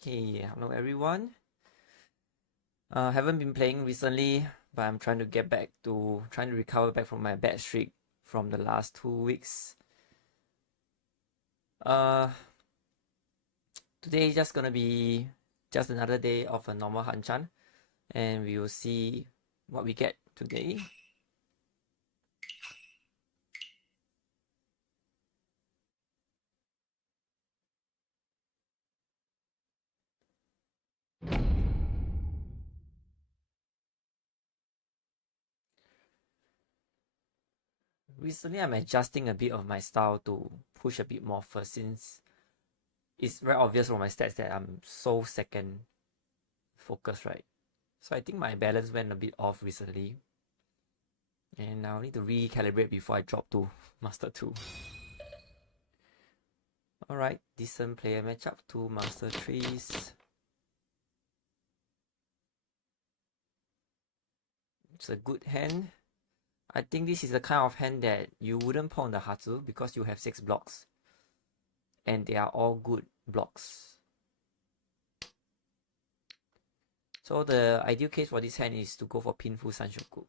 Okay, hello everyone. Haven't been playing recently, but I'm trying to recover back from my bad streak from the last 2 weeks. Uh, Today is just gonna be just another day of a normal Hanchan, and we will see what we get today. Recently, I'm adjusting a bit of my style to push a bit more first, since it's very obvious from my stats that I'm so second focused, right? So I think my balance went a bit off recently. And I'll need to recalibrate before I drop to Master 2. Alright, decent player matchup, 2 Master 3's. It's a good hand. I think this is the kind of hand that you wouldn't pawn the Hatsu because you have 6 blocks. And they are all good blocks. So the ideal case for this hand is to go for Pinfu Sanshoku.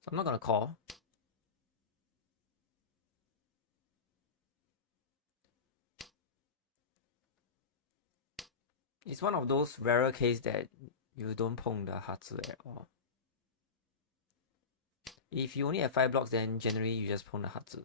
So I'm not gonna call. It's one of those rarer cases that you don't pawn the Hatsu at all. If you only have 5 blocks, then generally you just pawn the Hatsu.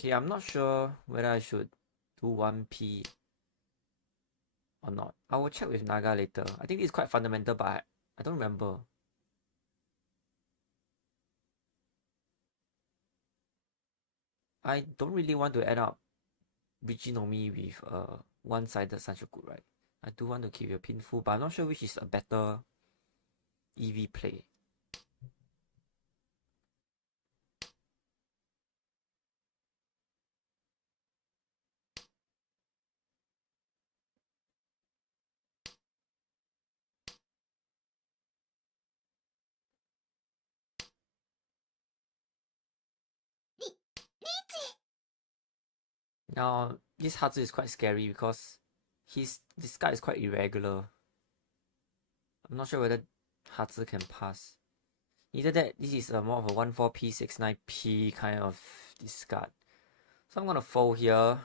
Okay, I'm not sure whether I should do 1P or not. I will check with Naga later. I think it's quite fundamental, but I don't remember. I don't really want to end up Riichi no Mi with a one-sided Sanchoku, right? I do want to keep a pinful, but I'm not sure which is a better EV play. Now, this Hatsu is quite scary because this guy is quite irregular. I'm not sure whether Hatsu can pass. Either that, this is a more of a 1-4P, 6-9P kind of discard. So I'm gonna fold here.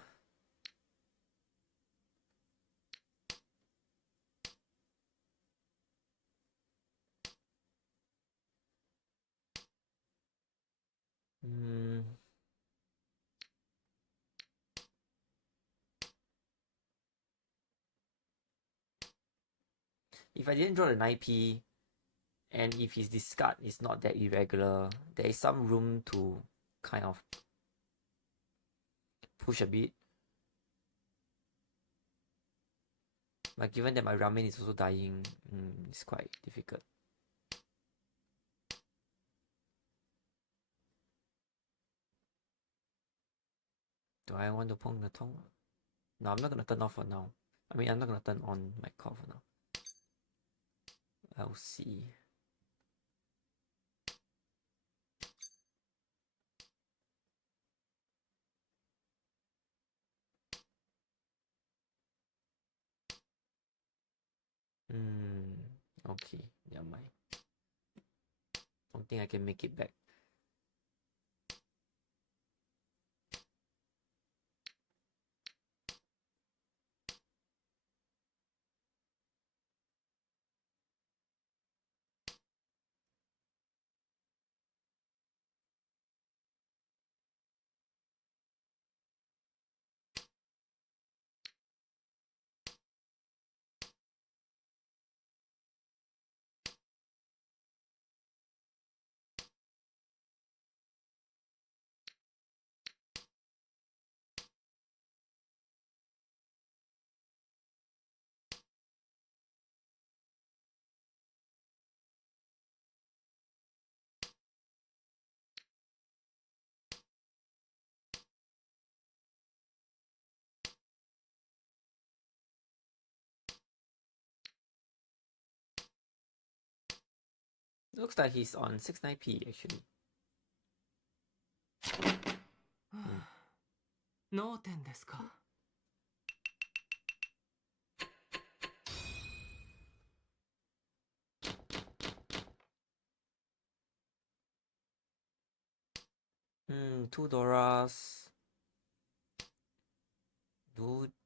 If I didn't draw the 9P, and if his discard is not that irregular, there is some room to kind of push a bit. But given that my ramen is also dying, it's quite difficult. Do I want to Pong the Tong? No, I'm not gonna turn off for now. I mean, I'm not gonna turn on my call for now. I'll see. Okay, never mind. Don't think I can make it back. Looks like he's on 69p actually. 脳天ですか。Two Doras.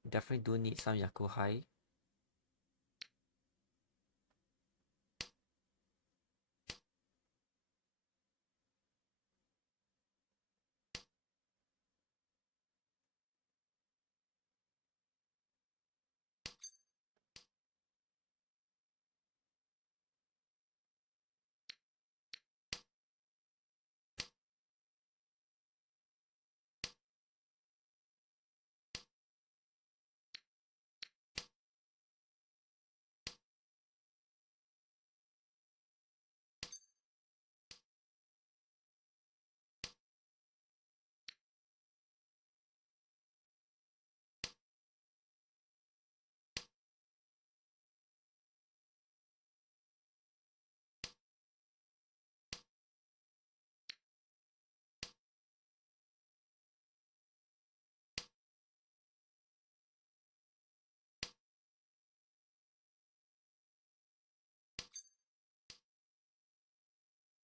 Definitely do need some Yakuhai.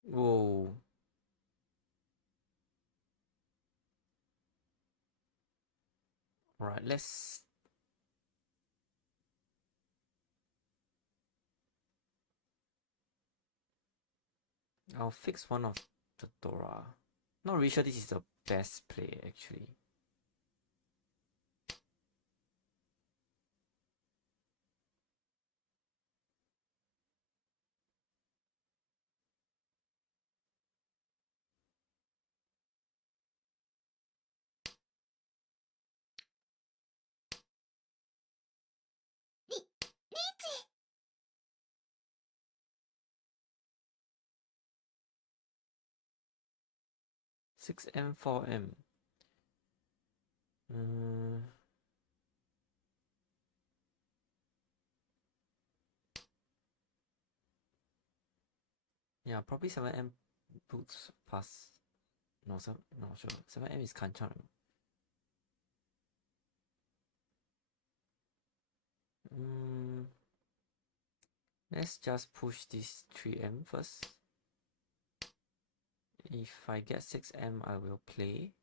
Whoa. Alright, I'll fix one of the Dora. Not really sure this is the best play actually. Riichi! 6M, 4M. Yeah, probably 7M boots pass. No, no, sure. 7M is Kanchan. Let's just push this 3M first. If I get 6M, I will play.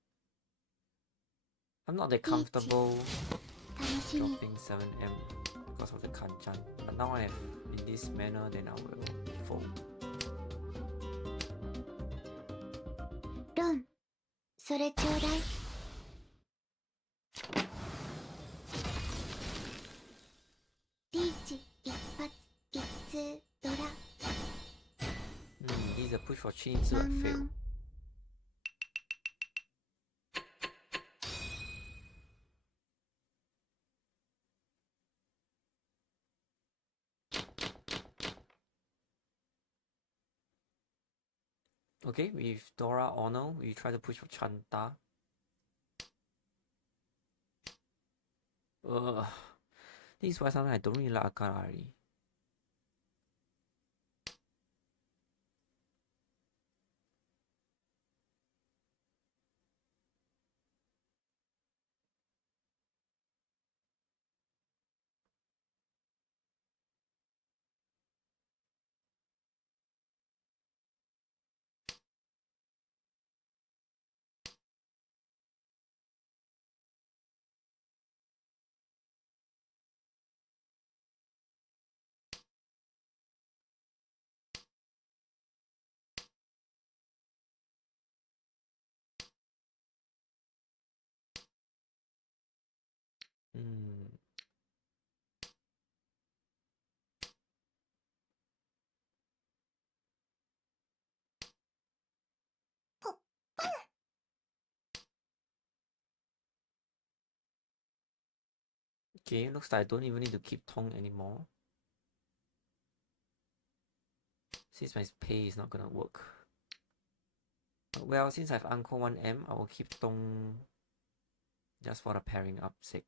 I'm not that comfortable dropping 7M because of the Kanchan. But now I have in this manner, then I will fold. ロン、それちょうだい。リーチ、一発、一通、ドラ。This is a push for chin, so I fail. Okay, with Dora Honor, we try to push for Chanta. This is why sometimes I don't really like Akari. Okay, looks like I don't even need to keep Tong anymore. Since my pay is not gonna work. Well, since I have Uncle 1M, I will keep Tong just for the pairing up sake.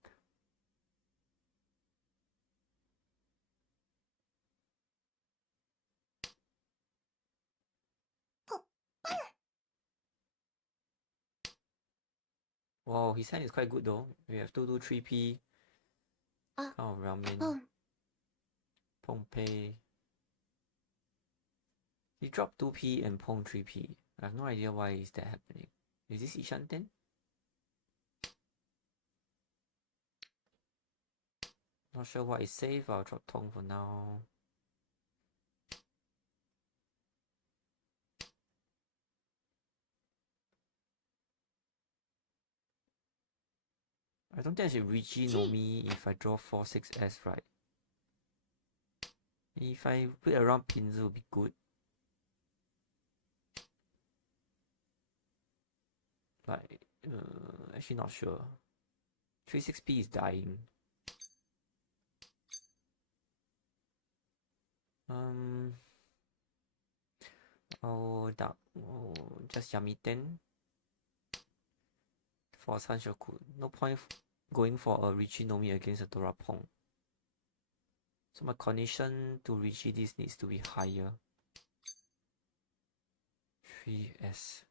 Wow, his hand is quite good though. We have 2 2 3p. Ah, Kind of ramen. Feng. Pong Pei. He dropped 2p and Pong 3p. I have no idea why is that happening. Is this Ishan 10? Not sure what is safe. I'll drop Tong for now. I don't think I should Riichi no me if I draw 4 6s, right? If I wait around pins, it would be good. Like, actually not sure. 3 6p is dying. Oh, just Yami 10 for Sanshoku. No point going for a Riichi no me against a Dora Pong. So my condition to Riichi this needs to be higher. 3s.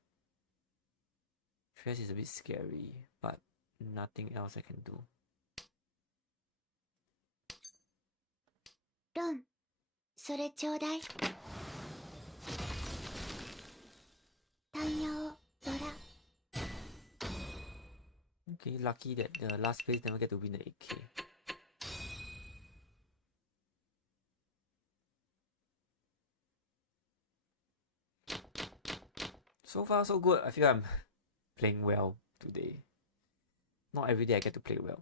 3s is a bit scary, but nothing else I can do. ロン、それちょうだい。タイヤをドラ。Okay, lucky that the last place never get to win the 8k. So far so good. I feel I'm playing well today. Not every day I get to play well.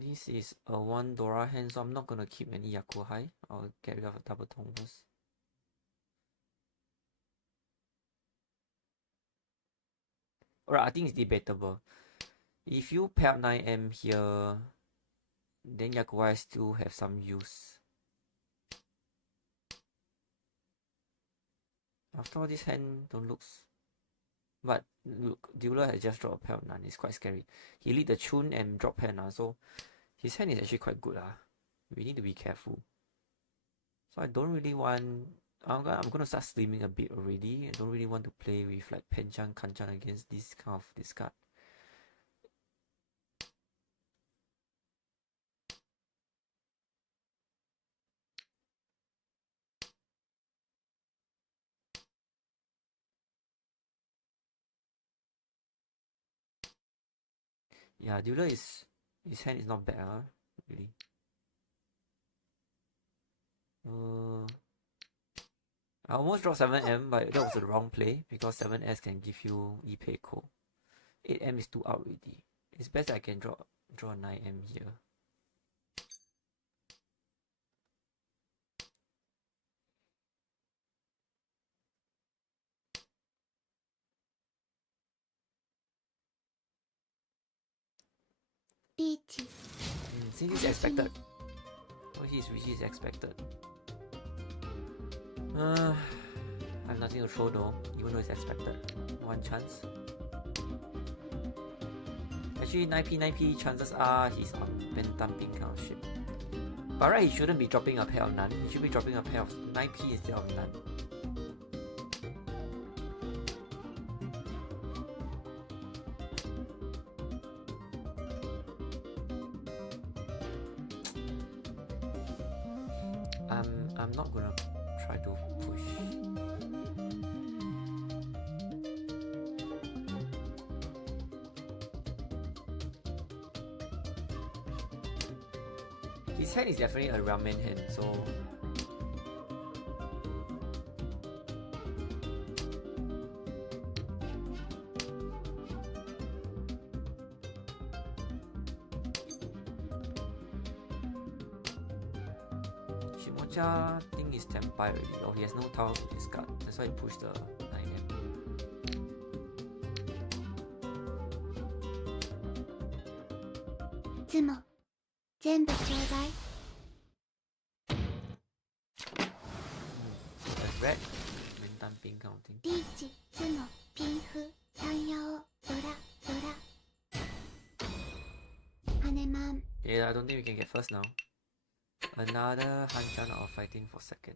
This is a 1 Dora hand, so I'm not gonna keep any Yakuhai. I'll get rid of a double tone first. Alright, I think it's debatable. If you pair up 9M here, then Yakuhai still have some use. After all, this hand don't looks. But look, dealer has just dropped a pair of 9. It's quite scary. He lead the Chun and drop pair now, so his hand is actually quite good. We need to be careful. So I don't really want... I'm gonna start slimming a bit already. I don't really want to play with like Penchan, Kanchan against this kind of discard. Yeah, dealer is... his hand is not bad, really. I almost dropped 7M, but that was the wrong play because 7S can give you Ipeiko. 8M is too out already. It's best I can draw 9M here. Riichi. Since it's expected. Oh, Riichi is expected. I have nothing to throw though, even though it's expected. One chance. Actually, 9p, chances are he's on Bentampping kind of shit. But right, he shouldn't be dropping a pair of none. He should be dropping a pair of 9p instead of none. I'm not gonna try to push. His hand is definitely a ramen hand, so Shimocha thing is tempai already, or he has no tiles to discard. That's why he pushed the 9M. Tsumo. 全部ちょうだい。That's red. Bentampping kind of thing. リーチ、ツモ、ピンフ、タイヤをドラ、ドラ。ハネマン。Yeah, I don't think we can get first now. Another Hanchan of fighting for second.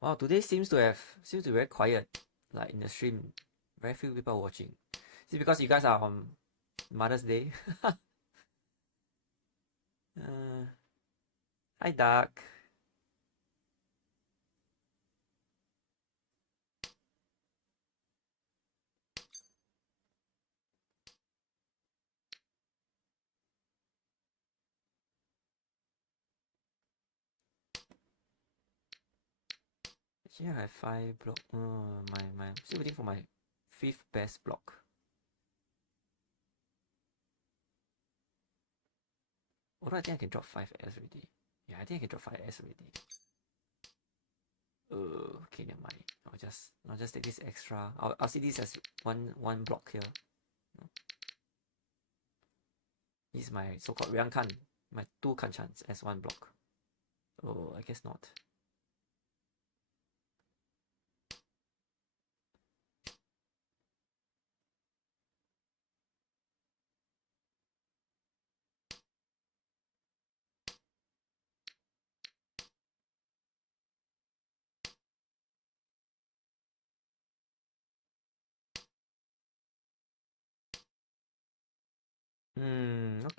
Wow, today seems to be very quiet, like in the stream. Very few people watching. Is it because you guys are on Mother's Day? Hi Dark. Actually, I have 5 block. I'm still waiting for my 5th best block. Although I think I can drop 5S already. Yeah, I think I can drop 5S already. Okay, never mind. I'll just take this extra. I'll see this as one block here. This is my so-called ryankan. My 2 kanchans as 1 block. Oh, I guess not.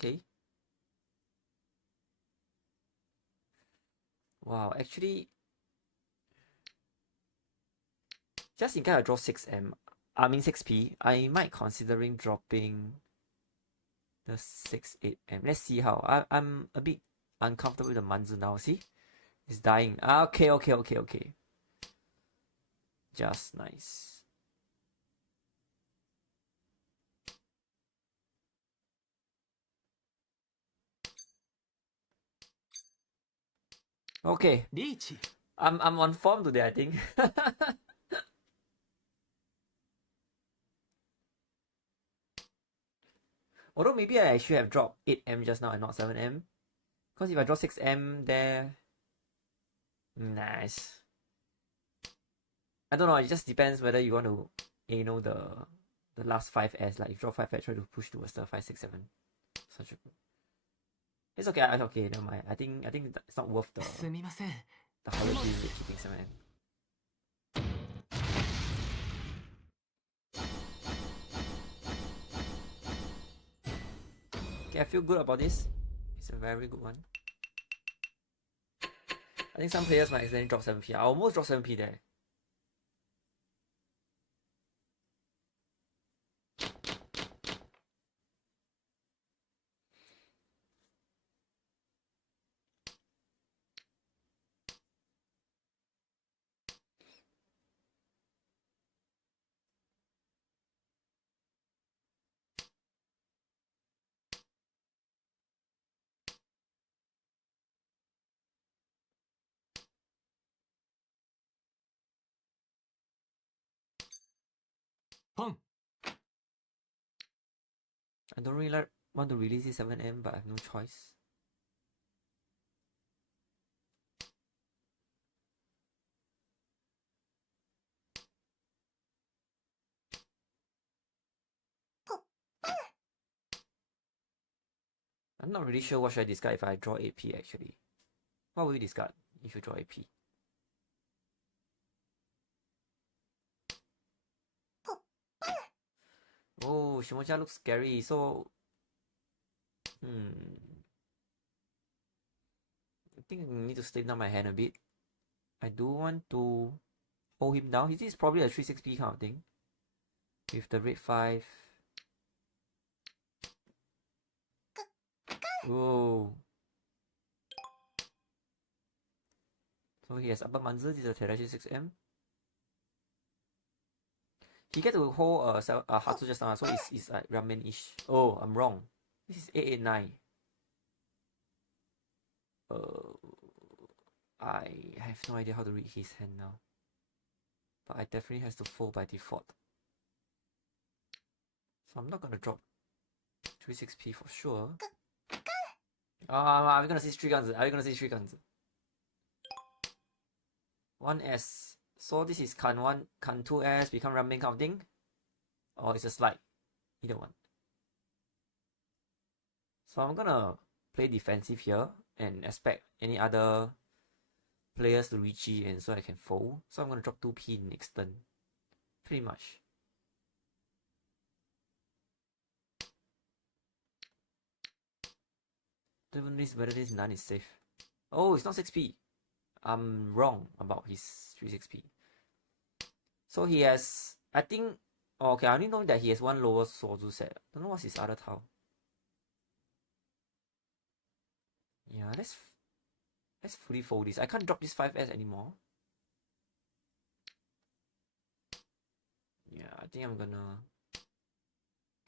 Okay. Wow, actually, just in case I draw 6M, I mean 6P, I might considering dropping the 6-8M. Let's see how. I'm a bit uncomfortable with the manzu now. See? It's dying. Okay. Just nice. Okay. Riichi. I'm on form today, I think. Although maybe I should have dropped 8M just now and not 7M. Because if I draw 6M there... Nice. I don't know, it just depends whether you want to, the last 5S. Like if you draw 5S, try to push towards the 5, 6, 7. Such a... It's okay, okay, never mind. I think it's not worth the holiday keeping 7M. Okay, I feel good about this. It's a very good one. I think some players might accidentally drop 7P. I almost dropped 7P there. Feng. I don't really want to release this 7M, but I have no choice. I'm not really sure what should I discard if I draw 8P actually. What will you discard if you draw 8P? Oh, Shimocha looks scary, so... I think I need to straighten down my hand a bit. I do want to hold him down. This is probably a 3-6P kind of thing. With the red 5. Oh. So he has upper manzu, this is a Terashi 6M. He get to hold a Hatsu just now, so it's like ramen-ish. Oh, I'm wrong. This is 889. I have no idea how to read his hand now. But I definitely has to fold by default. So I'm not gonna drop 3-6P for sure. Are we gonna see 3 guns? Are we gonna see 3 guns? 1S. So this is can 1, can 2S become ramen kind of thing? Or it's a slide? Either one. So I'm gonna play defensive here and expect any other players to Riichi and so I can fold. So I'm gonna drop 2p next turn. Pretty much. Don't even know whether this none is safe. Oh, it's not 6p. I'm wrong about his 3-6p. So he has, I think, okay, I only know that he has one lower Sozu set. Don't know what's his other tile. Yeah, let's fully fold this. I can't drop this 5S anymore. Yeah, I think I'm gonna... I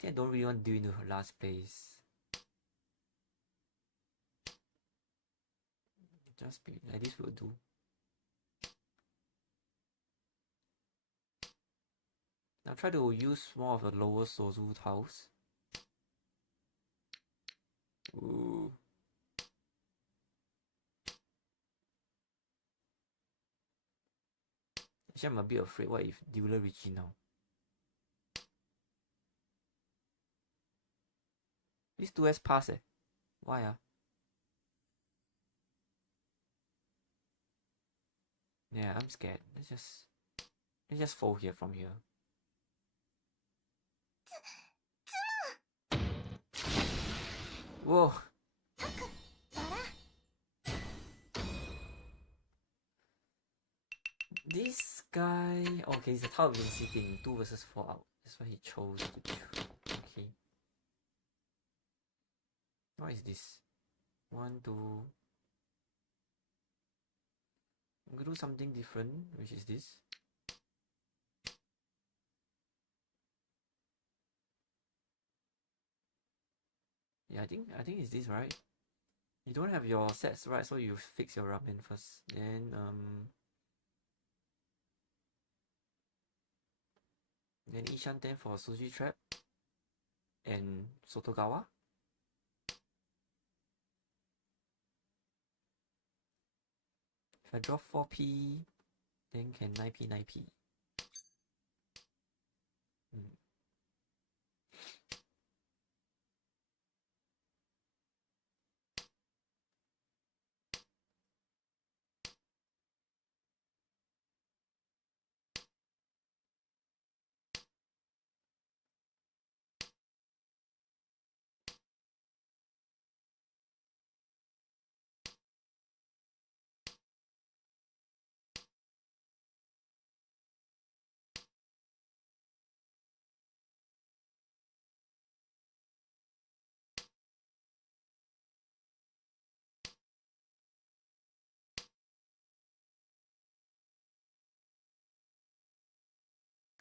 think I don't really want to do into her last place. Just be like this will do. I'll try to use more of the lower Sozu tiles. Ooh. Actually, I'm a bit afraid what if dealer Riichi now. This 2S pass eh. Why ah? Yeah, I'm scared. Let's just fold here from here. Whoa. This guy, okay, he's a tile Vinci thing, 2 versus 4 out. That's why he chose to do. Okay. What is this? 1, 2. I'm gonna do something different, which is this. Yeah, I think it's this, right? You don't have your sets right, so you fix your ramen first. Then Ishan 10 for Sushi Trap and Sotogawa. If I draw 4p, then can 9p, 9p.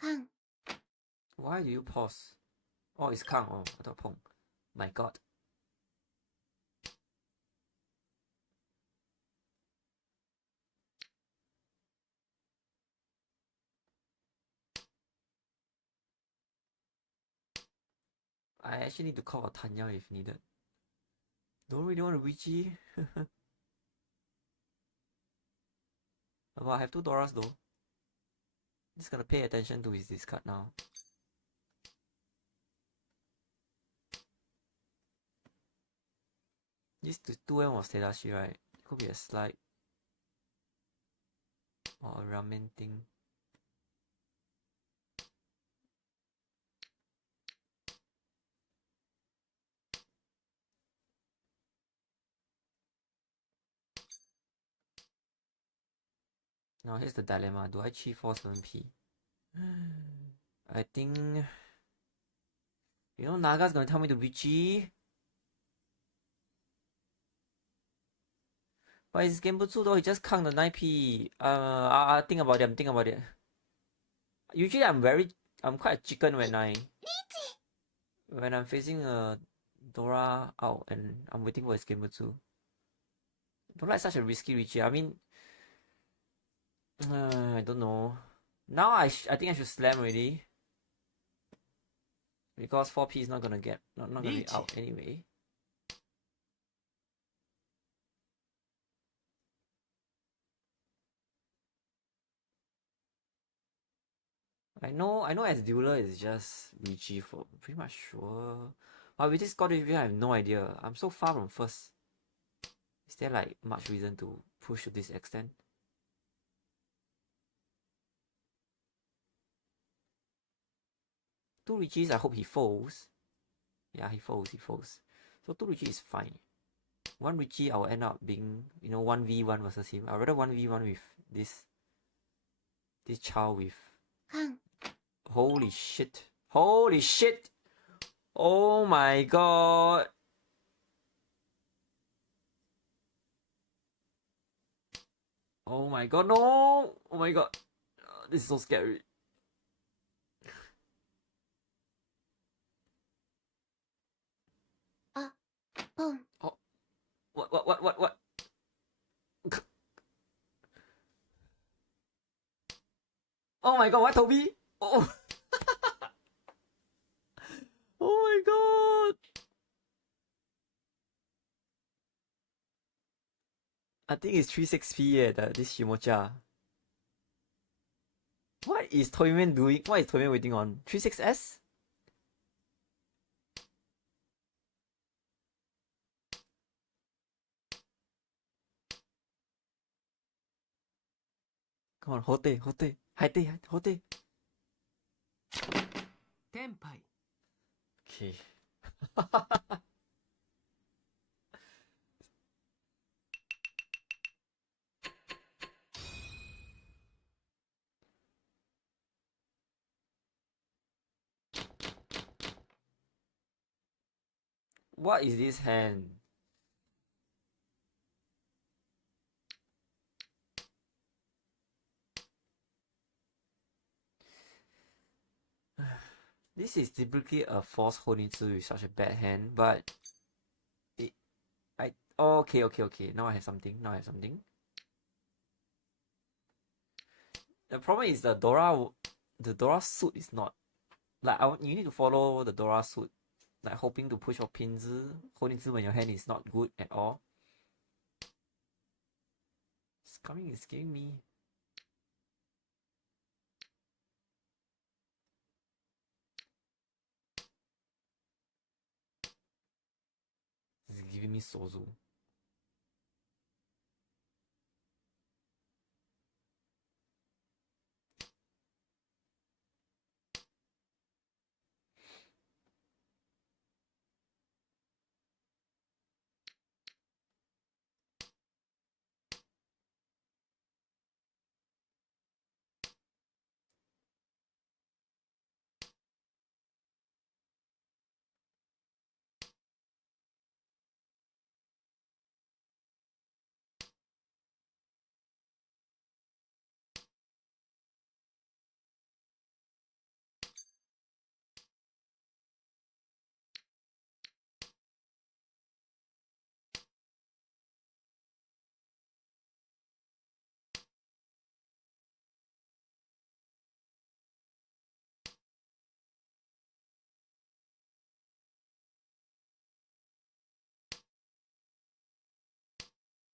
Feng. Why do you pause? Oh, it's Kang. Oh, I thought Pong. My god. I actually need to call a Tanya if needed. Don't really want to Riichi. But I have 2 Doras though. Just gotta pay attention to his discard now. This 2M was Tadashi, right? It could be a slide. Or a ramen thing. Now here's the dilemma. Do I chi 4 7p? I think... You know Naga's gonna tell me to Riichi. But it's Genbutsu though, he just count the 9p. I'll think about it, I'm thinking about it. Usually I'm quite a chicken when I'm facing a Dora out and I'm waiting for his Genbutsu. Don't like such a risky Riichi. I mean, I don't know. Now I think I should slam already. Because 4p is not gonna be out anyway. I know as dueler is just Riichi for pretty much sure. But with this Scottish I have no idea. I'm so far from first. Is there like much reason to push to this extent? Two Riichis, I hope he folds. Yeah, he folds. So two Riichi is fine. One Riichi, I'll end up being, 1v1 versus him. I'd rather 1v1 with this child with... Feng. Holy shit. Holy shit! Oh my god! Oh my god, no! Oh my god. This is so scary. Boom. Oh. What? Oh my god, what, Toby? Oh. Oh my god. I think it's 36p this Shimocha. What is Toyman doing? What is Toyman waiting on? 36S? Come on, Hote. Hote. Tenpai. Okay. What is this hand? This is typically a false Honitsu with such a bad hand, but okay. Now I have something. The problem is the Dora suit is not like you need to follow the Dora suit, like hoping to push your pinzi Honitsu when your hand is not good at all. It's giving me. It's giving me Sozu.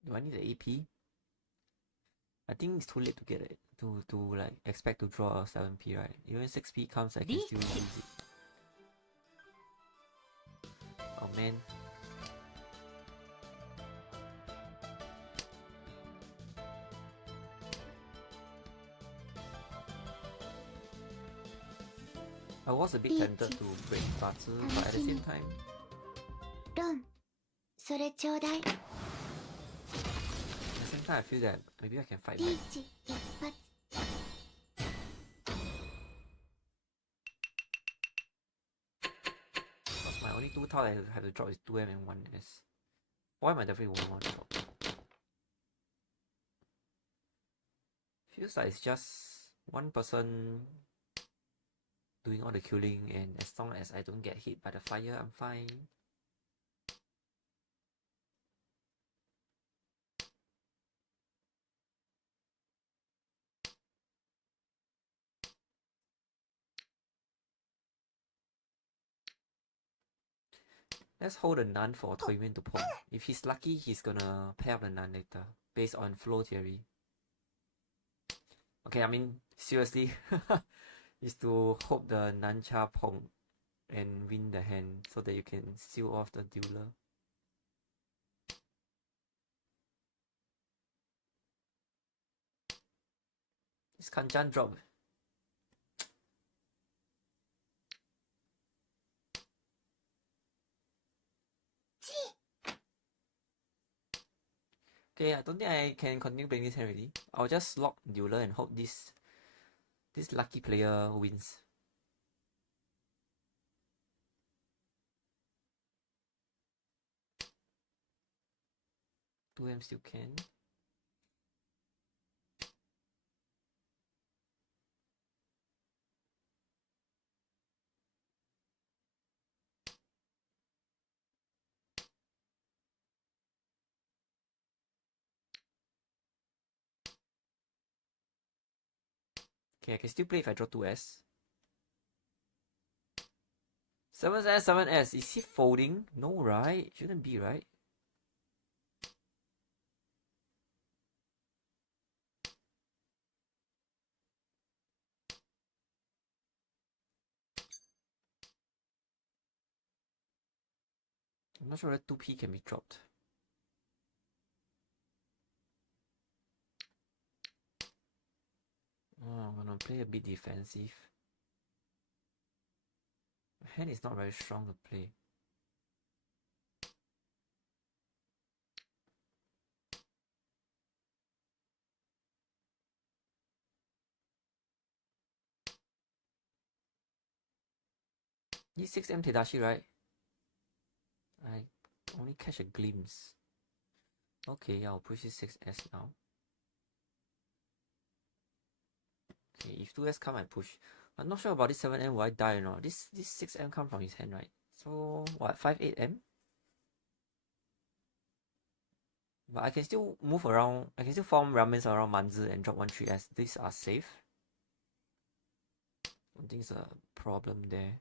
Do I need the AP? I think it's too late to get it. To like expect to draw a 7p, right? Even 6p comes, I can still use it. Oh man. I was a bit tempted to break Batsu, but at the same time... Ron. それちょうだい。 At the same time, I feel that maybe I can fight back. リーチ一発。 Because my only two tile I have to drop is 2M and 1S. 4M I definitely won't want to drop. Feels like it's just one person doing all the killing, and as long as I don't get hit by the fire, I'm fine. Let's hold a nun for Toyman to pawn. If he's lucky, he's gonna pair up the nun later, based on flow theory. Okay, I mean, seriously. is to hope the Nancha Pong and win the hand so that you can seal off the dealer. This Kanchan drop. Okay, I don't think I can continue playing this hand already. I'll just lock dealer and hope this lucky player wins. Two M still can. Okay, I can still play if I draw 2S. 7S, 7S. Is he folding? No, right? Shouldn't be, right? I'm not sure whether 2P can be dropped. Oh, I'm gonna play a bit defensive. My hand is not very strong to play. This 6M Tadashi, right? I only catch a glimpse. Okay, I'll push this 6S now. Okay, if 2S come, I push. I'm not sure about this 7M, will I die or not? This 6M come from his hand, right? So, what, 5-8M? But I can still move around. I can still form ramens around Manzi and drop 1-3S. These are safe. I don't think it's a problem there.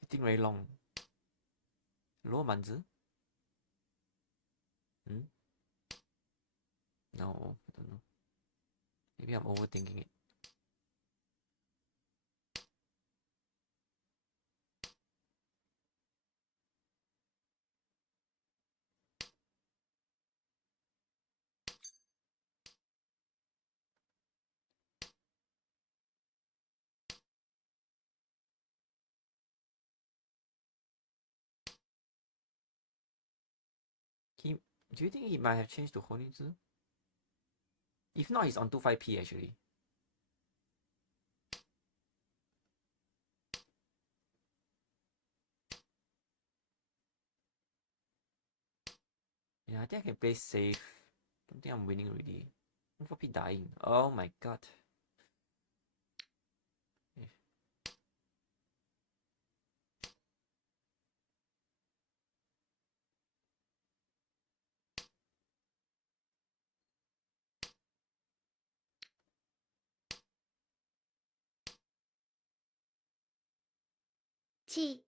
Hitting very long. Low Manzi? No, I don't know. Maybe I'm overthinking it. Do you think he might have changed to Honitsu? If not, he's on 25P actually. Yeah, I think I can play safe. Don't think I'm winning already. 4P dying. Oh my god. Eh. Chi.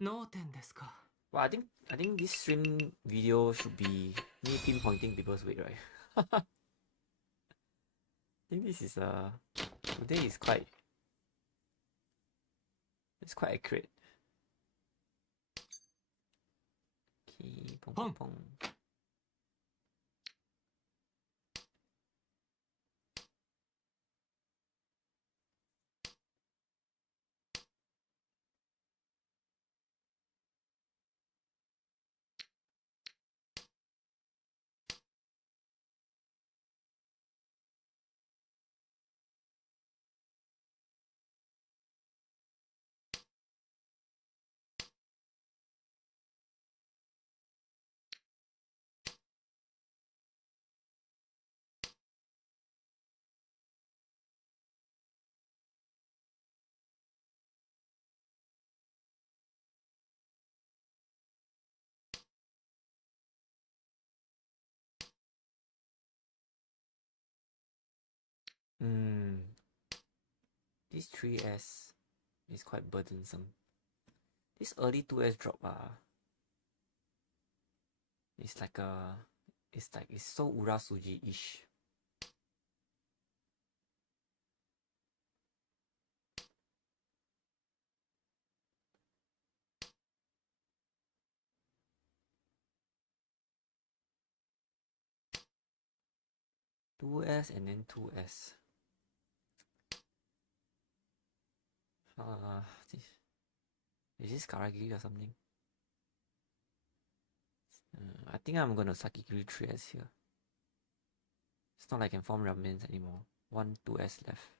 No 点ですか。 Well, I think this stream video should be me pinpointing people's weight, right? I think this is today is quite accurate. Okay, pong pong pong. This 3S is quite burdensome. This early 2S drop it's like it's so Urasuji-ish. Two S and then 2S. Is this Karagiri or something? I think I'm gonna Sakigiri 3S here. It's not like I can form ramens anymore. 2S left.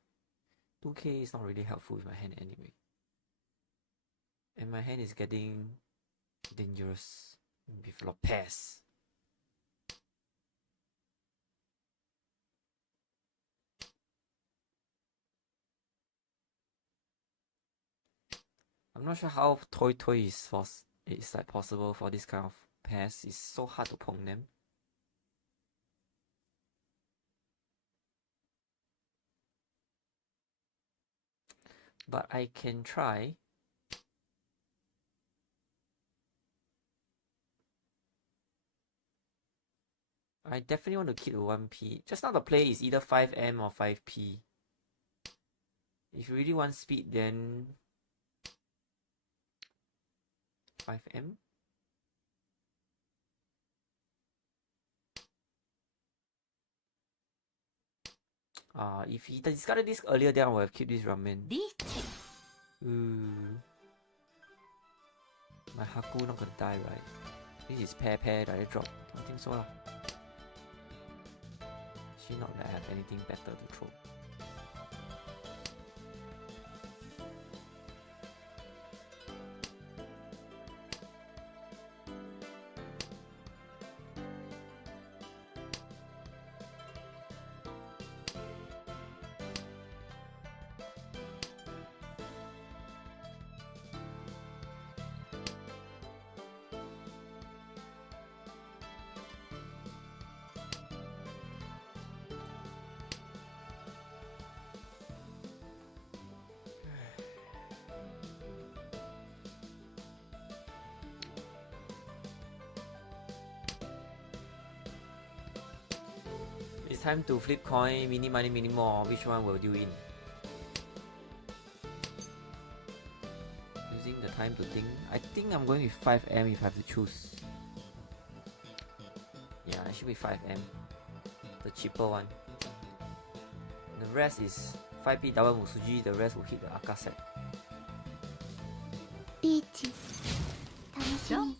2K is not really helpful with my hand anyway. And my hand is getting dangerous with Lopez. I'm not sure how Toi-toi is like possible for this kind of pairs. It's so hard to pong them. But I can try. I definitely want to keep the 1P. Just now the play is either 5M or 5P. If you really want speed, then 5M. If he discarded this earlier, then I would have kept this ramen. Ooh. My Haku not gonna die, right? This is pair that I drop. I think so lah. She not that I have anything better to throw. It's time to flip coin, mini money, mini more. Which one will you in? Using the time to think. I think I'm going with 5M if I have to choose. Yeah, it should be 5M. The cheaper one. The rest is 5P double Musuji, the rest will hit the Aka set. Riichi, 楽しみ。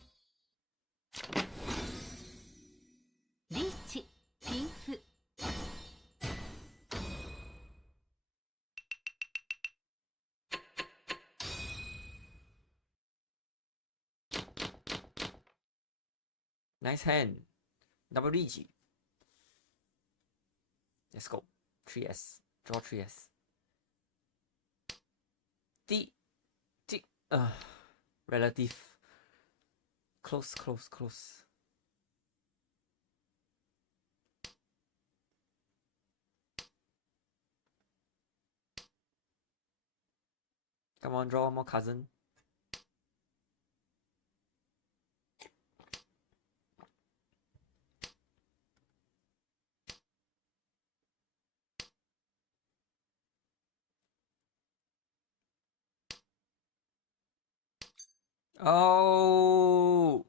リーチ、ピンフ。Nice hand. Double Riichi. Let's go. 3S. Draw 3S. Relative. Close. Come on, draw one more cousin. Oh,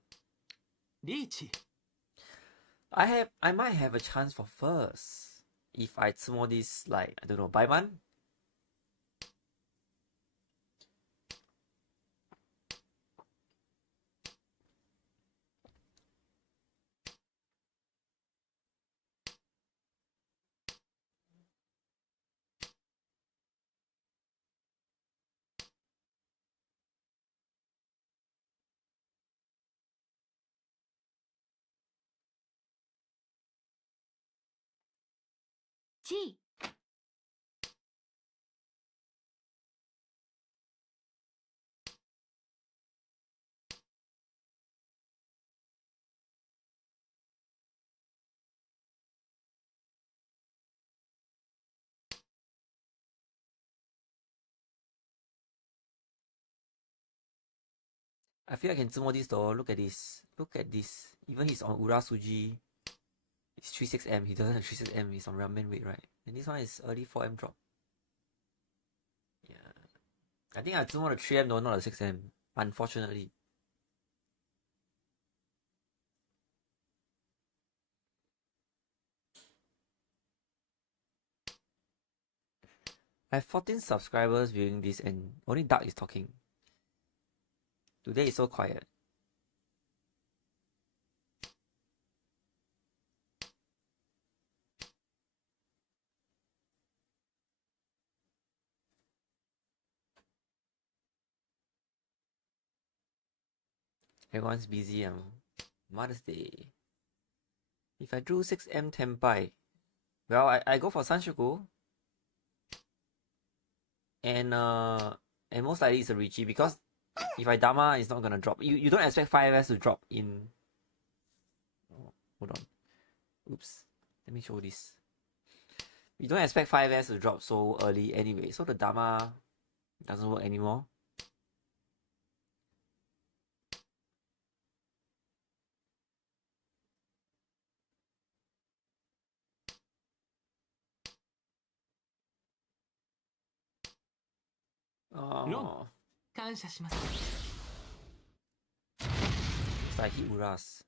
リーチ I might have a chance for first if I sumo this, like, I don't know, by one. G。I feel I can sumo this though. Look at this. Look at this. Even he's on Urasuji. It's 36M. He doesn't have 36M. He's on ramen weight, right? And this one is early 4M drop. Yeah. I think I sumo the 3M though, not the 6M. Unfortunately. I have 14 subscribers viewing this and only Dark is talking. Today is so quiet. Everyone's busy on Mother's Day. If I drew 6M Tenpai, well, I go for Sanshoku. And most likely it's a Riichi because if I dama, it's not gonna drop. You don't expect 5S to drop in. Oh, hold on. Oops. Let me show this. You don't expect 5S to drop so early anyway, so the dama doesn't work anymore. Oh, 感謝します。 so I hit Uras.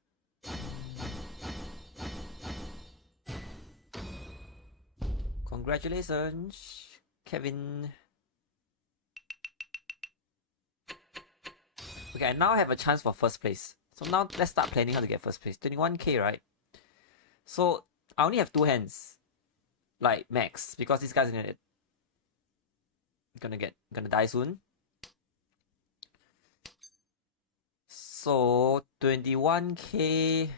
Congratulations, Kevin. Okay, I now have a chance for first place. So now let's start planning how to get first place. 21k, right? So I only have 2 hands, like max, because this guy's gonna die soon. So 21k.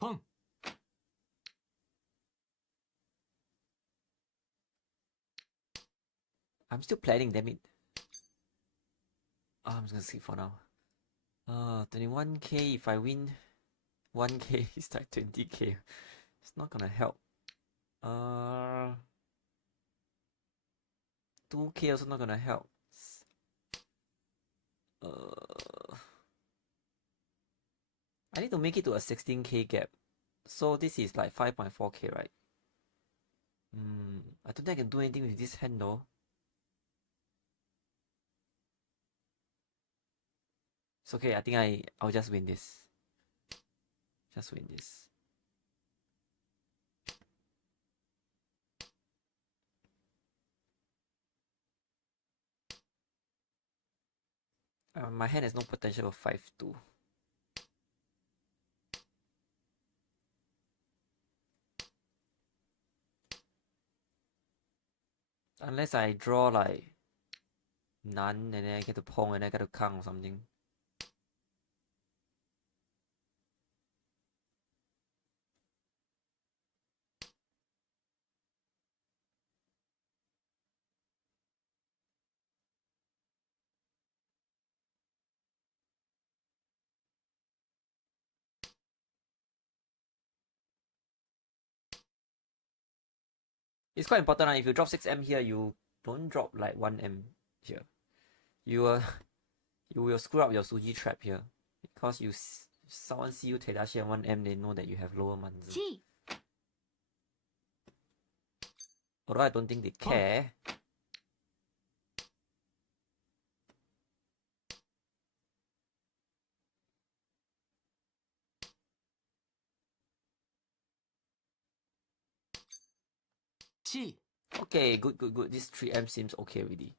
Feng. I'm still planning, damn it. Oh, I'm just gonna skip for now. 21k. If I win 1k, it's like 20k. It's not gonna help. 2k also not gonna help. I need to make it to a 16k gap. So this is like 5.4k, right? I don't think I can do anything with this hand though. It's okay, I think I'll just win this. Just win this. My hand has no potential of 5-2. Unless I draw like none and then I get to Pong and I get to Kang or something. It's quite important. If you drop 6M here, you don't drop like 1M here. You will screw up your Suji trap here. Because someone see you Tedashi and 1M, they know that you have lower manzi. 地 Although I don't think they care. Chi. Okay, good. This 3M seems okay already.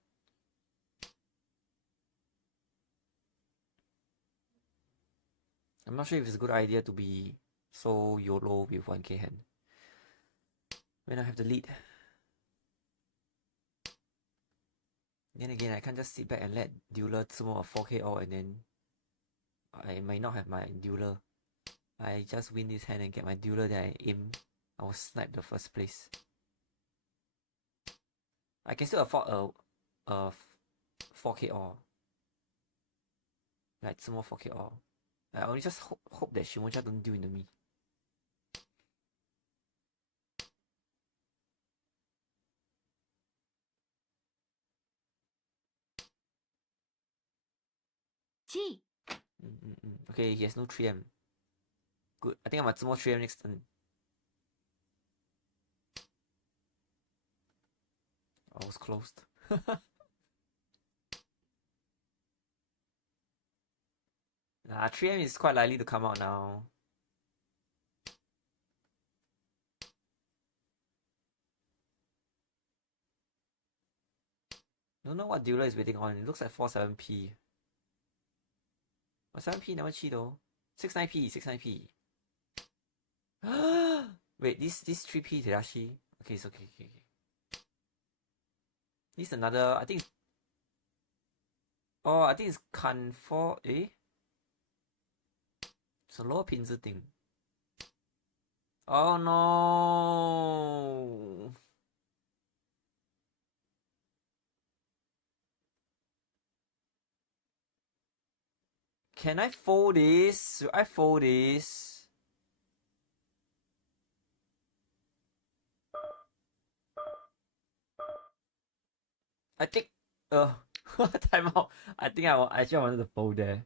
I'm not sure if it's a good idea to be so YOLO with 1k hand. When I have the lead. Then again, I can't just sit back and let dealer sumo a 4k all and then I might not have my dealer. I just win this hand and get my dealer, then I aim. I will snipe the first place. I can still afford a 4k all. Like sumo 4k all. I only just hope that Shimocha don't deal into me. 地 Okay, he has no 3M. Good. I think I might more 3M next turn. I was closed. Nah, 3M is quite likely to come out now. Don't know what dealer is waiting on. It looks like 47p. Oh, 7p never cheat though. 69p, 69p. Wait, this 3p Tadashi. Okay, it's okay. This is another, I think. Oh, I think it's Kan 4. Eh? It's a lower pinzer thing. Oh no. Can I fold this? Should I fold this? I think time out. I think I actually wanted to fold there.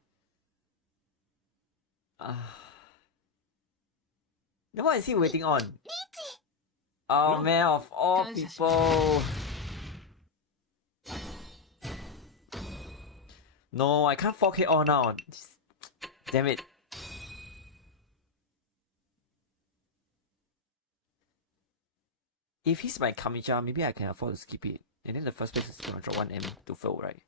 Then what is he waiting on? Oh man, of all people. No, I can't 4K all now. Damn it. If he's my Kamicha, maybe I can afford to skip it. And then the first place is gonna draw 1M to fill, right?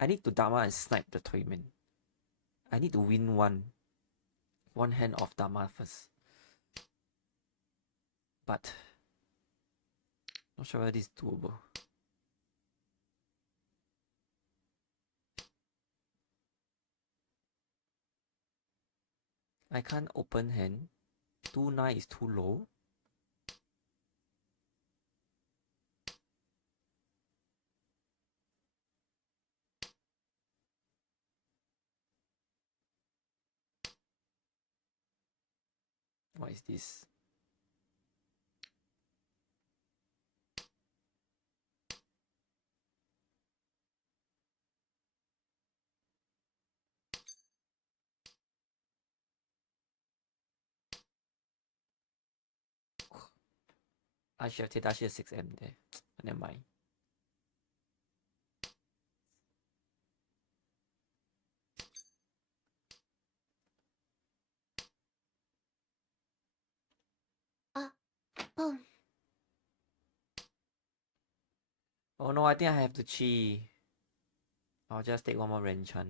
I need to dama and snipe the Toyman. I need to win one hand of dama first. But not sure whether this is doable. I can't open hand. 2-9 is too low. What is this? I should have Tadashi a 6M there. Never mind. Boom. Oh no, I think I have to chi. I'll just take one more Renchan.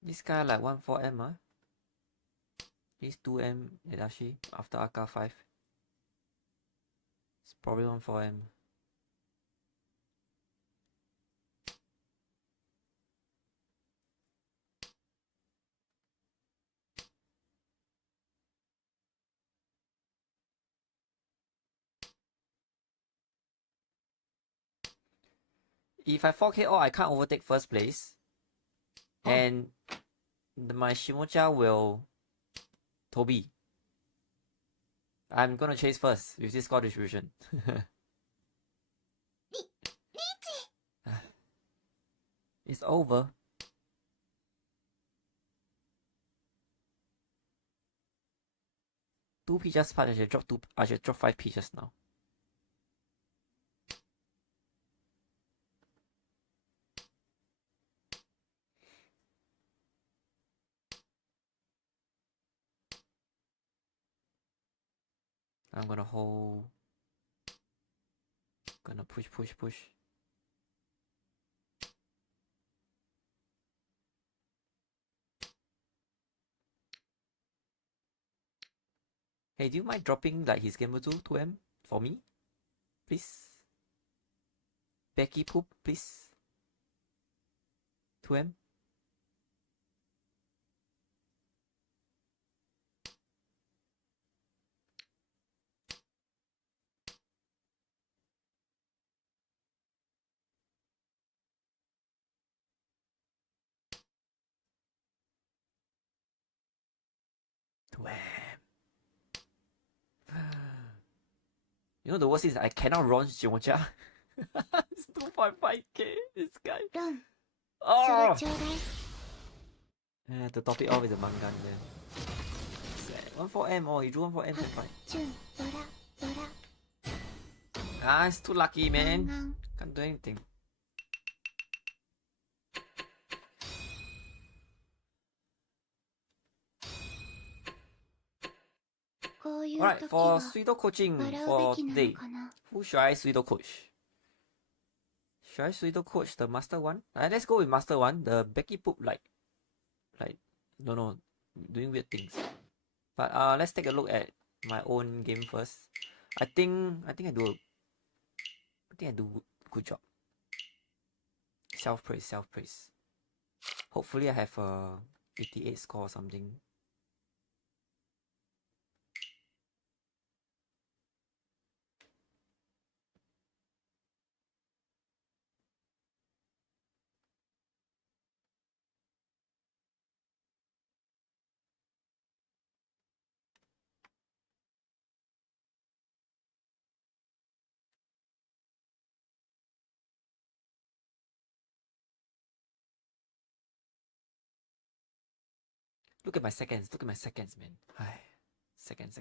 This guy like 1-4M, huh? He's 2M Tadashi after Aka 5. It's probably 1-4M. If I 4K all, I can't overtake first place. And my Shimocha will Toby. I'm gonna chase first with this score distribution. It's over. Two P just part. I should drop 5P just now. I'm gonna hold. Gonna push. Hey, do you mind dropping like his Genbutsu 2M for me? Please? Becky Poop, please? 2M? You know the worst is I cannot launch Shimocha. It's 2.5k, this guy. ロン、そ Oh! れちょうだい。 To top it off with a Mangan then. Sad. 1-4M, oh, he drew 1-4M, ハ that's fine. チュン、ドラ、ドラ、 Ah, it's too lucky, ガン man. ガン。 Can't do anything. こういう Alright, 時 for は Pseudo coaching 笑うべ for きな today, のかな。 who should I Pseudo coach? Should I Pseudo coach the Master one? Let's go with Master one. The Becky Poop like, no, doing weird things. But let's take a look at my own game first. I think I do good job. Self praise. Hopefully I have a 88 score or something. Look at my seconds, man. Ay, second.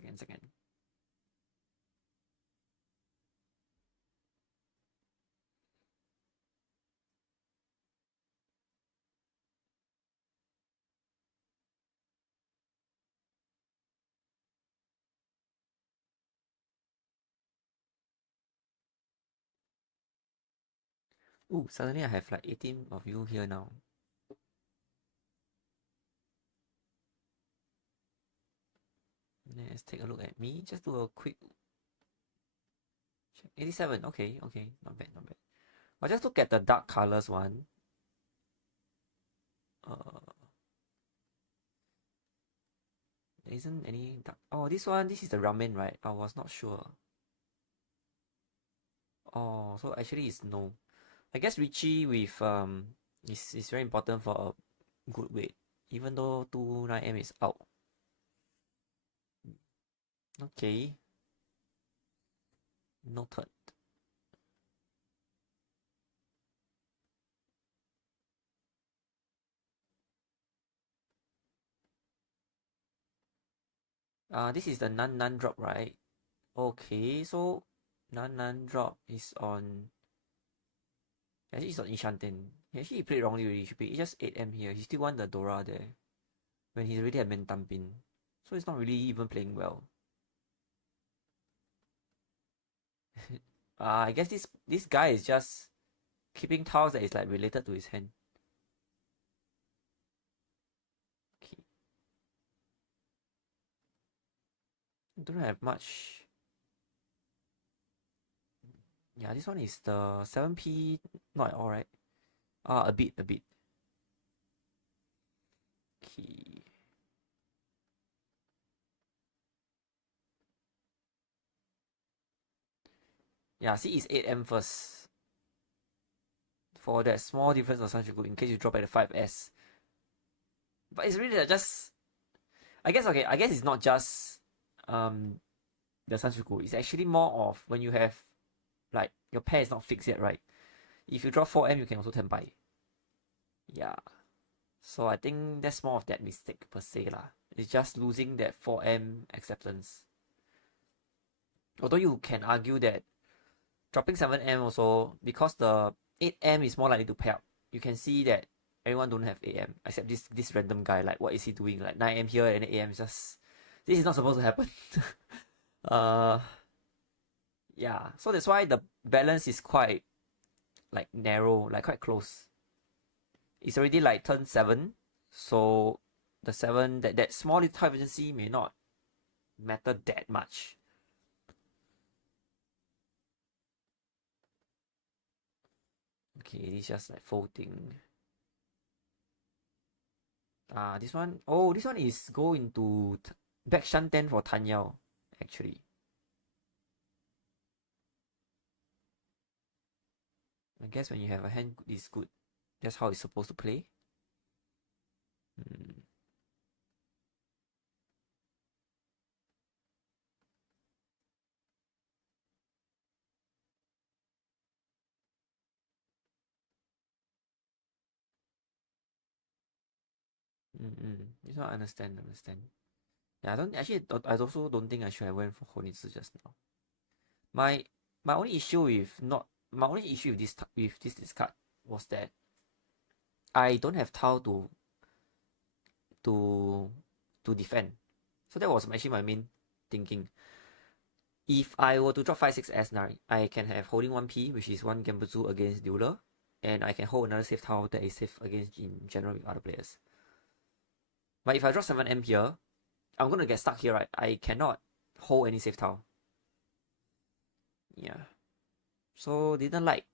Ooh, suddenly I have like 18 of you here now. Let's take a look at me. Just do a quick check. 87. Okay. Not bad. I'll just look at the dark colors one. There isn't any dark. Oh, this is the ramen, right? I was not sure. Oh, so actually it's no. I guess Riichi with is very important for a good weight, even though 29M is out. Okay. Noted. This is the Nan drop, right? Okay, so Nan drop is on. Actually, it's on Ishanten. Actually, he played wrongly already. He should be just 8M here. He still want the Dora there when he already had Mentampin. So it's not really even playing well. I guess this guy is just keeping tiles that is like related to his hand. Okay. Don't have much. Yeah, this one is the 7p, not at all, right? A bit. Okay. Yeah, see, it's 8M first. For that small difference of Sanjuku in case you drop at the 5S. But it's really just. I guess it's not just the Sanjuku. It's actually more of when you have like your pair is not fixed yet, right? If you draw 4M, you can also tenpai. Yeah. So I think that's more of that mistake per se lah. It's just losing that 4M acceptance. Although you can argue that dropping 7M also, because the 8M is more likely to pair up. You can see that everyone don't have AM except this random guy. Like, what is he doing? Like 9M here and AM is just. This is not supposed to happen. Yeah. So that's why the balance is quite like narrow, like quite close. It's already like turn 7, so the 7 that small little efficiency may not matter that much. Okay, it's just like folding. This one is go into back shanten for Tanyao, actually. I guess when you have a hand is good. That's how it's supposed to play. This one I understand. Yeah, I also don't think I should have went for Honitsu just now. My only issue with this discard was that I don't have Tau to defend. So that was actually my main thinking. If I were to drop 5-6S now, I can have holding 1P, which is 1 Genbutsu against dealer, and I can hold another safe Tau that is safe against in general with other players. But if I drop 7M here, I'm gonna get stuck here, right? I cannot hold any safe Tau. Yeah. So didn't like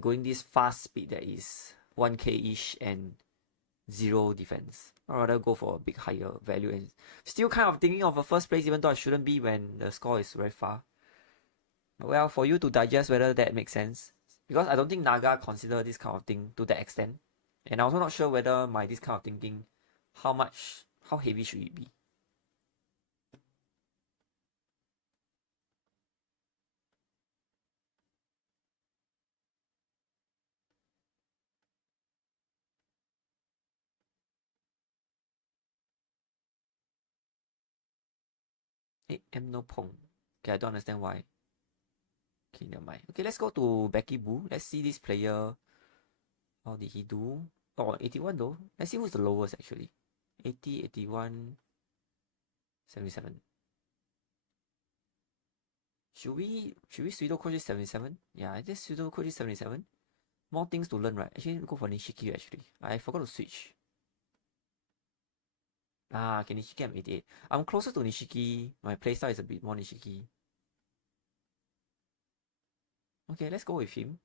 going this fast speed that is 1k-ish and 0 defense. I'd rather go for a big higher value and still kind of thinking of a first place even though I shouldn't be when the score is very far. Well, for you to digest whether that makes sense. Because I don't think Naga consider this kind of thing to that extent. And I'm also not sure whether this kind of thinking, how heavy should it be? M no Pong. Okay, I don't understand why. Okay, never mind. Okay, let's go to Becky Boo. Let's see this player. How did he do? Oh, 81 though. Let's see who's the lowest actually. 80, 81, 77. Should we pseudo coach 77? Yeah, I think pseudo coach 77. More things to learn, right? Actually, go for Nishiki actually. I forgot to switch. Okay, Nishiki I'm 88. I'm closer to Nishiki. My playstyle is a bit more Nishiki. Okay, let's go with him.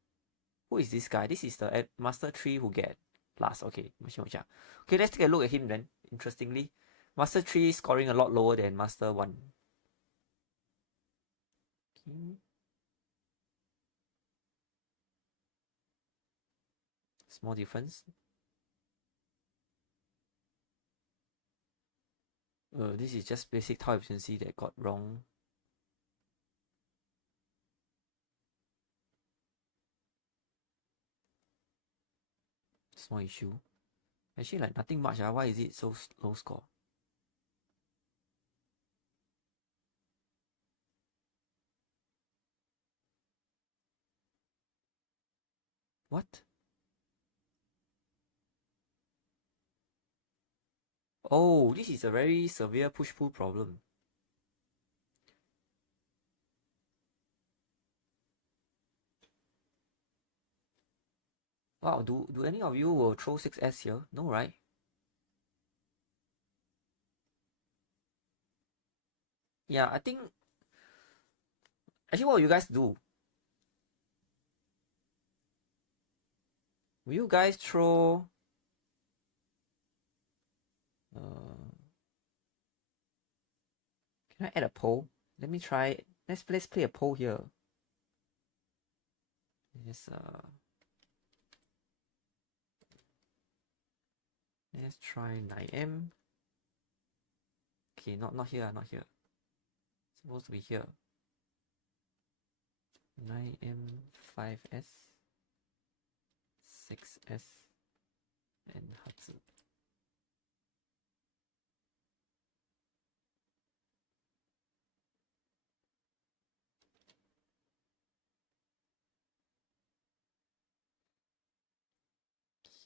Who is this guy? This is the Master 3 who get last. Okay, Shimocha. Okay, let's take a look at him then. Interestingly, Master 3 scoring a lot lower than Master 1. Okay. Small difference. This is just basic Tau efficiency that got wrong. Small issue. Actually, like nothing much. Why is it so low score? What? Oh, this is a very severe push-pull problem. Wow, do any of you will throw 6S here? No, right? Yeah, I think... Actually, what will you guys do? Will you guys throw... Can I add a poll? Let me try. Let's play a poll here. Let's try 9M. Okay, not here, not here. It's supposed to be here. 9M, 5S, 6S, and Hatsu.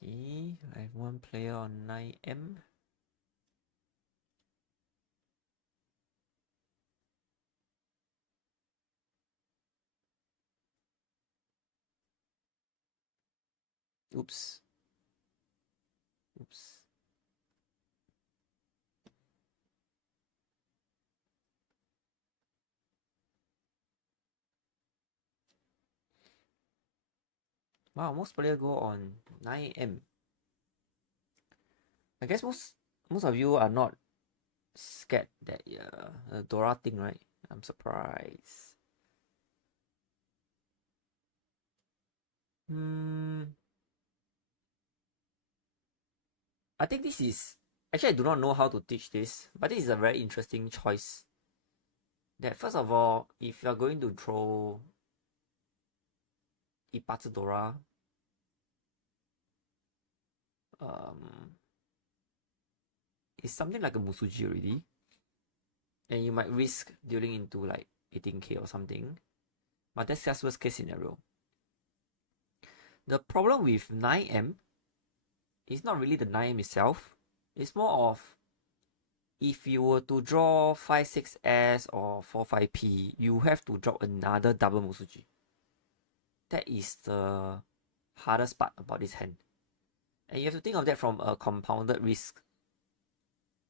Okay, I have one player on 9M. Oops. Wow, most players go on 9M. I guess most of you are not scared that Dora thing, right? I'm surprised. I think this is actually I do not know how to teach this, but this is a very interesting choice. That first of all, if you are going to throw Ipatsu Dora, is something like a Musuji already. And you might risk dealing into like 18k or something. But that's just worst case scenario. The problem with 9M is not really the 9M itself. It's more of if you were to draw 5-6S or 4-5P, you have to drop another double Musuji. That is the hardest part about this hand. And you have to think of that from a compounded risk.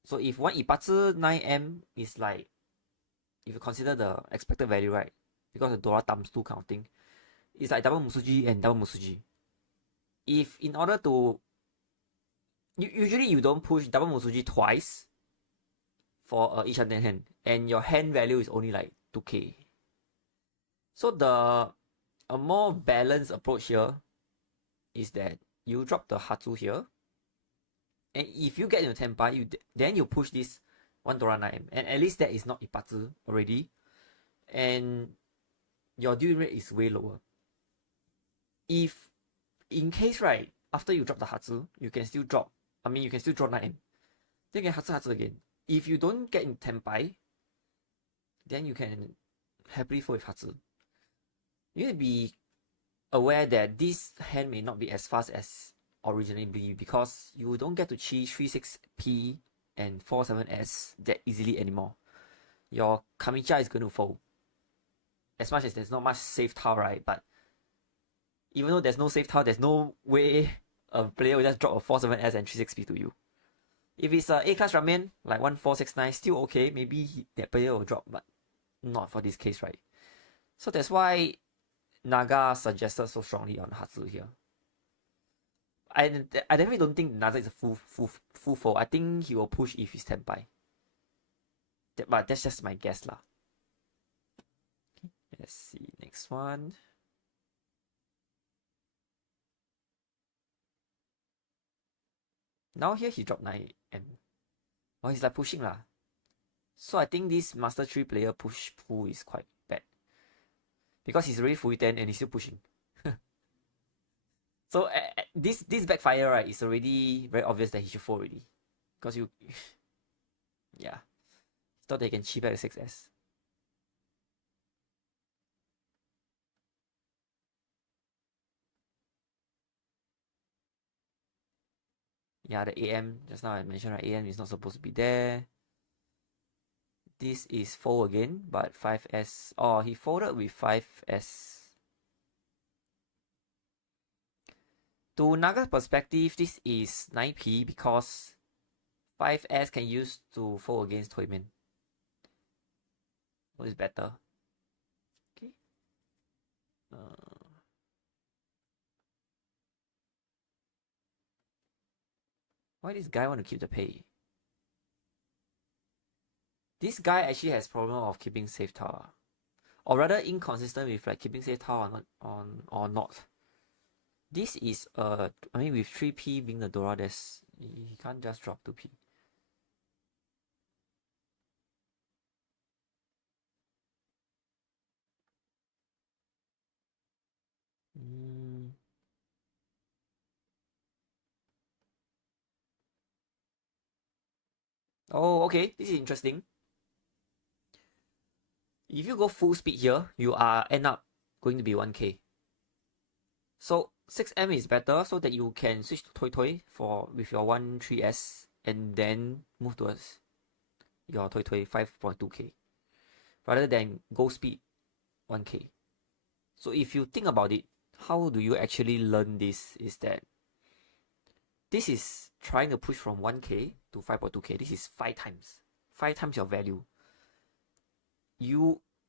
So if one Ipatsu 9M is like, if you consider the expected value, right? Because the Dora times 2 kind of thing, it's like double Musuji and double Musuji. If in order to, usually you don't push double Musuji twice for each hand, and your hand value is only like 2k. So a more balanced approach here is that you drop the Hatsu here, and if you get into Tenpai, then you push this 1 Dora 9M, and at least that is not Ipatsu already, and your deal rate is way lower. If in case, right, after you drop the Hatsu, you can still draw 9M, then you can Hatsu again. If you don't get in Tenpai, then you can happily fold with Hatsu. You need to be aware that this hand may not be as fast as originally, because you don't get to chi 3-6P and 4-7S that easily anymore. Your Kamicha is going to fold. As much as there's not much safe tile, right? But even though there's no safe tile, there's no way a player will just drop a 4-7S and 3-6P to you. If it's a A-class ramen, like 1-4-6-9, still okay. Maybe that player will drop, but not for this case, right? So that's why Naga suggested so strongly on Hatsu here. I definitely don't think Naga is a full fold. I think he will push if he's Tenpai. But that's just my guess lah. Let's see, next one. Now here he dropped 9M. Oh, he's like pushing lah. So I think this Master 3 player pull is quite bad. Because he's already fully 10 and he's still pushing. So this backfire, right, is already very obvious that he should fold already. Because you... yeah. He thought they can cheat back a 6S. Yeah, the AM, just now I mentioned, right, AM is not supposed to be there. This is fold again, but 5S. Oh, he folded with 5S. To Naga's perspective, this is 9P because 5S can use to fold against Toyman. What is better? Okay. Why this guy want to keep the pay? This guy actually has problem of keeping safe tower, or rather inconsistent with like keeping safe tower or not. This is I mean with 3P being the Dora, he can't just drop 2P. Oh, okay, this is interesting. If you go full speed here, you end up going to be 1k. So 6M is better so that you can switch to Toi-toi with your 1-3S and then move towards your Toi-toi 5.2k rather than go speed 1k. So if you think about it, how do you actually learn this is that this is trying to push from 1k to 5.2k. This is 5 times. 5 times your value.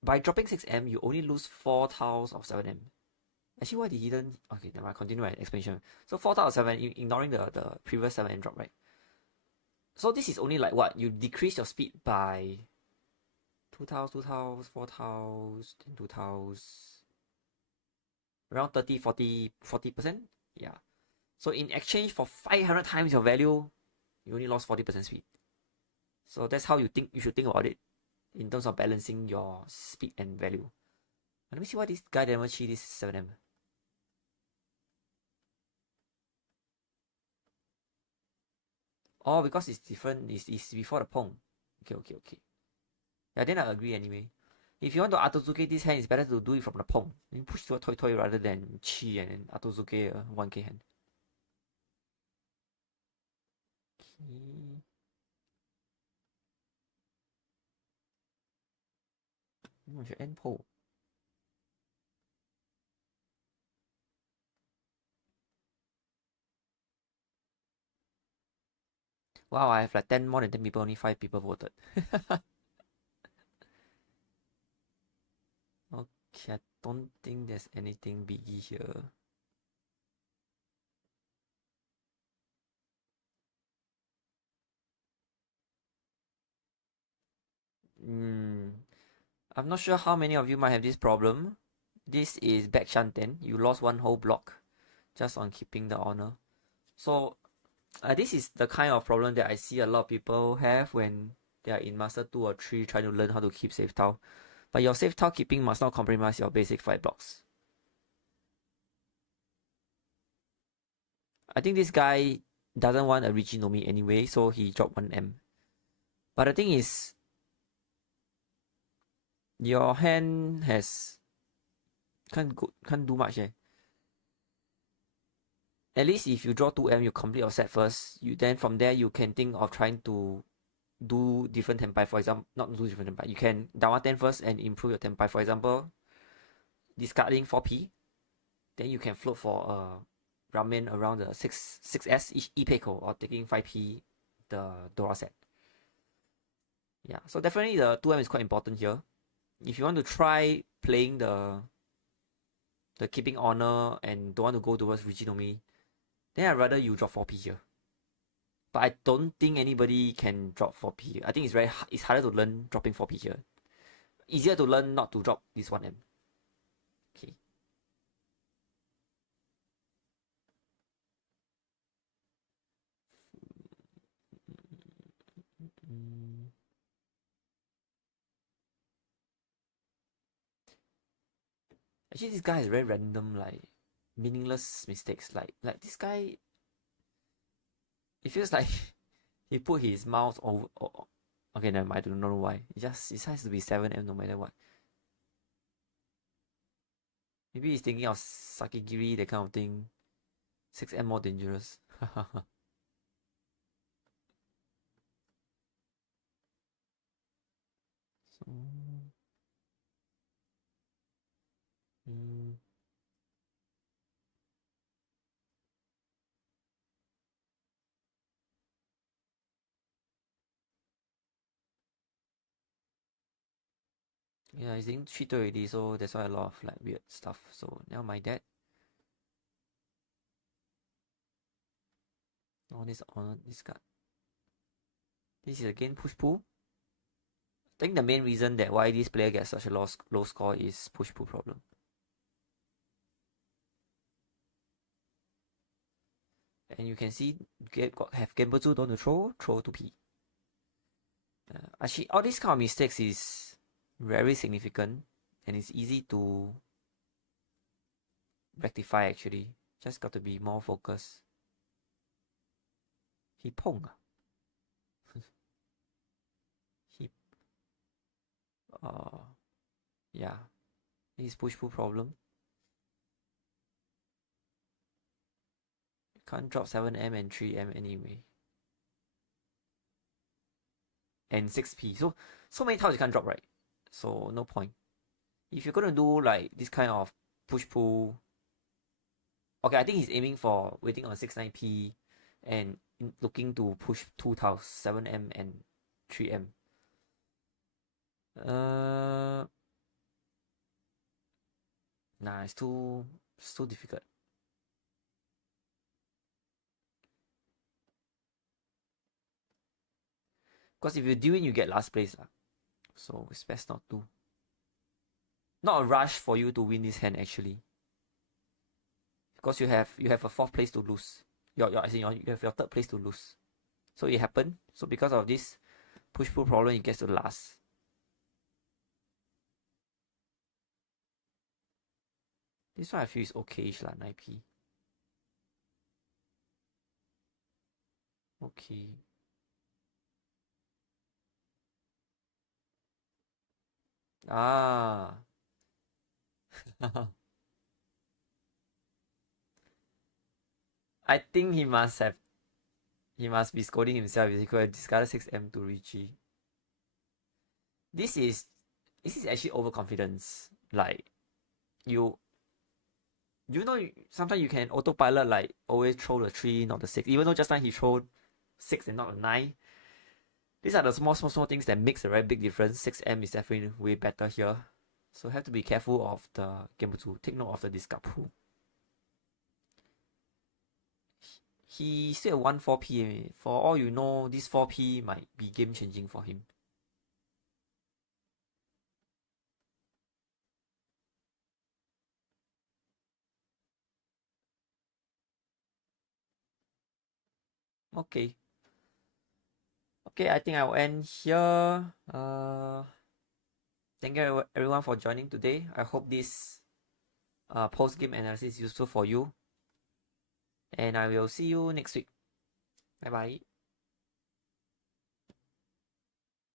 By dropping 6M, you only lose 4 tiles of 7M. Actually, why did he didn't? Okay, never mind, continue my explanation. So 4 tiles of 7, ignoring the previous 7M drop, right? So this is only like what? You decrease your speed by 2 tiles, 4 tiles, 2 tiles. Around 30, 40%? Yeah. So in exchange for 500 times your value, you only lost 40% speed. So that's how you should think about it in terms of balancing your speed and value. Let me see why this guy never cheat this 7M. Oh, because it's different. It's before the Pong. Okay. Yeah, then I agree anyway. If you want to Atozuke this hand, it's better to do it from the Pong. You push to a Toi-toi rather than Chi and then Atozuke a 1k hand. Okay. I should end pole. Wow, I have like more than 10 people, only 5 people voted. Okay, I don't think there's anything biggie here. I'm not sure how many of you might have this problem. This is back shanten. You lost one whole block just on keeping the honor. So this is the kind of problem that I see a lot of people have when they are in Master 2 or 3 trying to learn how to keep safe tile. But your safe tile keeping must not compromise your basic fight blocks. I think this guy doesn't want a Riichi no Mi anyway, so he dropped 1M. But the thing is, your hand can't do much. At least if you draw 2M, you complete your set first. Then from there you can think of trying to do different tempai. For example, not do different tempai. You can dama 10 first and improve your tempai. For example, discarding 4P, then you can float for a ramen around the 6S Ipeiko or taking 5P the Dora set. Yeah, so definitely the 2M is quite important here. If you want to try playing the keeping honor and don't want to go towards Riichi no Mi, then I'd rather you drop 4P here. But I don't think anybody can drop 4P. I think it's harder to learn dropping 4P here. Easier to learn not to drop this 1M. Okay. Actually, this guy is very random, like meaningless mistakes. Like this guy, it feels like he put his mouse over. Okay, never mind. I don't know why. It has to be 7M no matter what. Maybe he's thinking of Sakigiri, that kind of thing. 6M more dangerous. So, yeah, he's in 3 already, so that's why a lot of like weird stuff. So never mind that. Oh, this card. This is again push pull. I think the main reason that why this player gets such a low score is push pull problem. And you can see have Genbutsu don't throw to P. Actually, all these kind of mistakes is very significant and it's easy to rectify actually. Just got to be more focused. He Pong. he yeah. This push pull problem. Can't drop 7M and 3M anyway. And 6P. So many tiles you can't drop, right? So no point. If you're gonna do like this kind of push pull, okay, I think he's aiming for waiting on 6-9P and looking to push 2 tiles, 7M and 3M. Nah, it's too difficult. Because if you do it, you get last place. So it's best not to. Not a rush for you to win this hand actually. Because you have a 4th place to lose. You have your 3rd place to lose. So it happened. So because of this push pull problem, it gets to last. This one I feel is okay-ish lah, 9P. Okay. Ah. I think he must be scolding himself. He could have discarded 6M to Riichi. This is actually overconfidence. Like you know, sometimes you can autopilot, like always throw the 3, not the 6. Even though just now he threw 6 and not a 9. These are the small things that makes a very big difference. 6M is definitely way better here. So have to be careful of the Genbutsu. Take note of the discard pool. He still at 1-4P. For all you know, this 4P might be game changing for him. Okay. Okay, I think I'll end here. Thank you everyone for joining today. I hope this post-game analysis is useful for you. And I will see you next week. Bye bye.